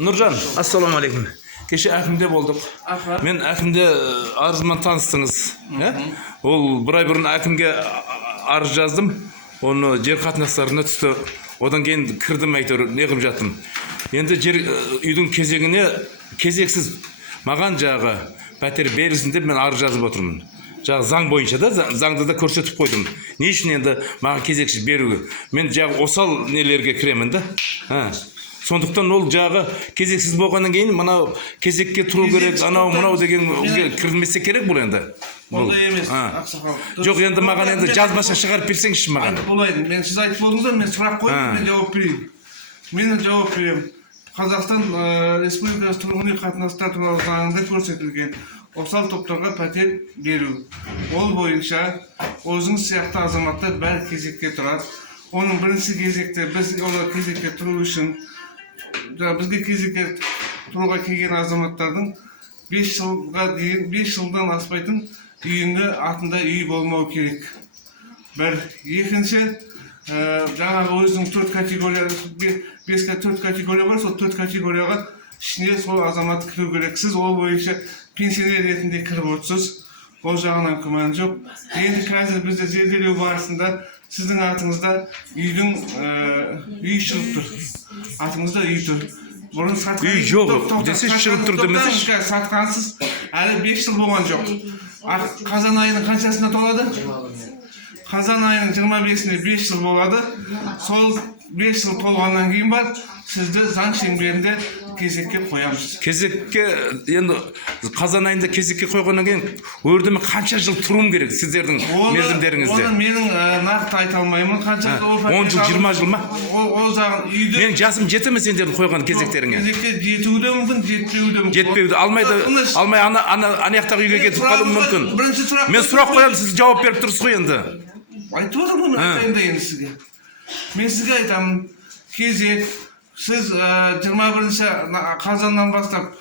Nurcan, assalamu alaikum. Keşke akimde bulduk. Men akimde arızman tanıştınız. Ol bir ay burun akimge arız yazdım. Onu yer katnaslarına tuttu. Odan keyin kirdim aytır, ne kılıp jattım. Endi jer üydün кезегine кезексиз маған жағы пәтер берілсін деп мен арыз жазып отырмын. Жағы заң бойынша да, заңда да көрсетіп қойдым. Не үшін енді маған кезексіз беруге? Мен жағы осал нелерге кіремін да. Сондықтан ол жағы кезексіз болғаннан кейін мынау кезекке тұру керек, анау мынау деген кірмесе керек бұл енді. Ондай емес, ақсақал. Жоқ, енді маған енді жазбаша шығарып берсеңізші маған. Болайын, мен сіз айтып болдыңыздар, мен сұрақ қойдым, мен жауап берейін. Мен жауап беремін. Қазақстан Республикасы тұрғын үй қатынастары туралы заңында көрсетілген осал топтарға пәтер беру. Ол бойынша өзіңіз сияқты азаматтар бәрі кезекке тұрады. Оның бірінші кезекте біз олар кезекке тұру үшін бізге кезекке тұруға келген азаматтардың 5 жылға дейін 5 жылдан аспайтын үйінде атында үй болмау керек. Бір, екінші жаңағы өзінің 4 категория 4 категория бар, сол 4 категорияға ішіне сол азамат кіру керек. Сіз ол бойынша пенсионер ретінде кіріп отырсыз. Ол жағынан күмән жоқ. Енді қазір бізде зерделеу барысында сіздің атыңызда үй шығып тұр. Атыңызда үй тұр. Бұрын сатқан үй жоқ, десе шығып тұр демесіз. Сатқансыз, әлі 5 жыл болған жоқ. Қазан айының қаншасына толады? Қазан айының 25-іне 5 жыл болады. Сол 5 жыл толғаннан кейін бар, сізді заң шеңберінде кезекке қоямыз. Кезекке, енді қазан айында кезекке қойғаннан кейін өрдімі қанша жыл тұруым керек сіздердің мерзімдеріңізде? Оны менің нақты айта алмаймын. 10 жыл, 20 жыл ма? Ол жағын үйді... Менің жасым жете ме сендердің қойған кезектеріңе? Кезекке жетуі де мүмкін, жетпеуі де мүмкін. Жетпеуді, алмай анаяқтағы үйге кетіп қалуы мүмкін. Мен сұрақ қоямын, сіз жауап беріп тұрсыз ғой енді. Айтып отырмын, айтайын да енді сізге. Мен сізге айтамын, кезек, сіз 21-ші қазаннан бастап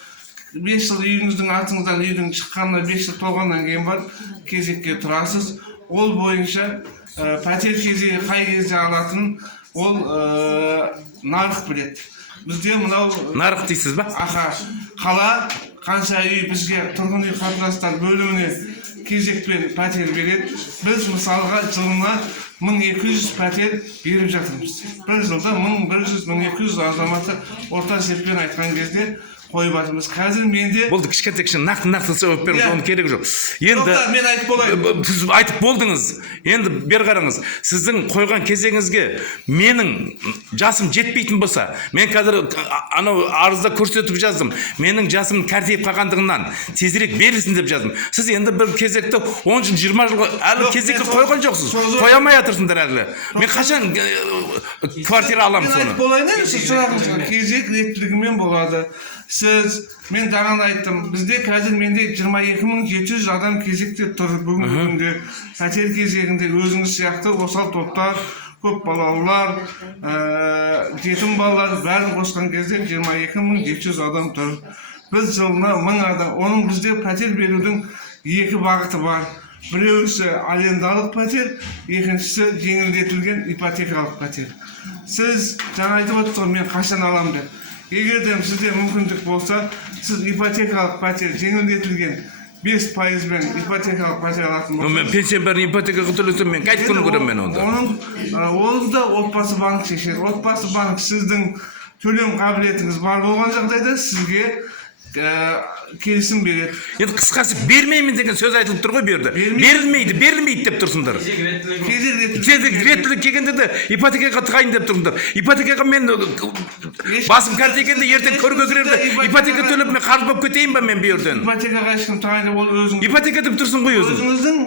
5 жыл үйіңіздің атыңыздан үйдің шыққанына 5 жыл толғаннан кейін бар кезекке тұрасыз. Ол бойынша пәтер кезегі қай кезде алатын ол нарық біледі. Бізде мынау... Нарық дейсіз ба? Аха, қала қанша үй бізге тұрғын үй қатынастар бөліміне кезекпен пәтер береді. Біз мысалға жылына 1200 пәтер беріп жатырмыз. Бір жылда 1100-1200 азаматы орта есеппен айтқан кезде қойып жатырмыз. Қазір менде... Болды, кішкентай нақты сөйлеп беріңіз, оның керегі жоқ. Енді мен айтып болайын. Сіз айтып болдыңыз. Енді бер қараңыз. Сіздің қойған кезеңіңізге менің жасым жетпейтін болса, мен қазір анау арызда көрсетіп жаздым. Менің жасым кәртейіп қалғандығынан тезірек берілсін деп жаздым. Сіз енді бір кезекті 10 жыл, 20 жылға әлі кезекке қойған жоқсыз. Қоя алмай жатырсыңдар әлі. Мен қашан квартира аламын соны? Мен айтып болайын, сіз сұрағыңызға кезек реттілігімен болады. Мен жаңа айттым, бізде қазір менде 22.700 адам кезекте тұр. Бүгінгі күнде пәтер кезегінде өзіңіз сияқты осал топтар, көп балалар, жетім балалар бәрін қосқан кезде 22.700 адам тұр. Біз жылына 1000 адам. Оның бізде пәтер берудің 2 бағыты бар. Біреуісі арендалық пәтер, екіншісі жеңілдетілген ипотекалық пәтер. Сіз жаңа айтып отырсыз, мен қашан алам деп. Егер де сізде мүмкіндік болса, сіз ипотекалық пәтер жеңілдетілген 5%-бен ипотекалық пәтер алатын болсаңыз... Мен пенсия бәрін ипотекаға төлесем, мен қайт күні көремін мен онда. Оны да отбасы банк шешеді. Отбасы банк сіздің төлем қабілетіңіз бар болған жағдайда сізге келісім береді. Енді қысқасы бермеймін деген сөз айтылып тұр ғой берді. Берілмейді деп тұрсыңдар. Кезек реттілік келгенде де ипотекаға тығайын деп тұрсыңдар. Ипотекаға мен басым картекенде ертең көрге кірерді. Ипотека төлеп мен қарыз болып кетейін ба мен берден? Ипотекаға ешкім тығайын деп ол өзің... Ипотека деп тұрсың ғой өзің. Өзіңіздің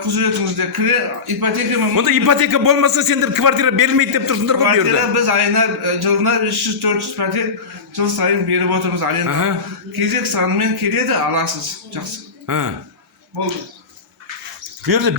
құзыретіңізде кіре ипотека... Онда ипотека болмаса сендер квартира берілмейді деп тұрсыңдар ғой берді. Квартира біз айына жылына 300-400 пәтер жыл сайын беріп отырмыз аренда. Кезек санымен келеді, аласыз. Жақсы. Болды. Берді,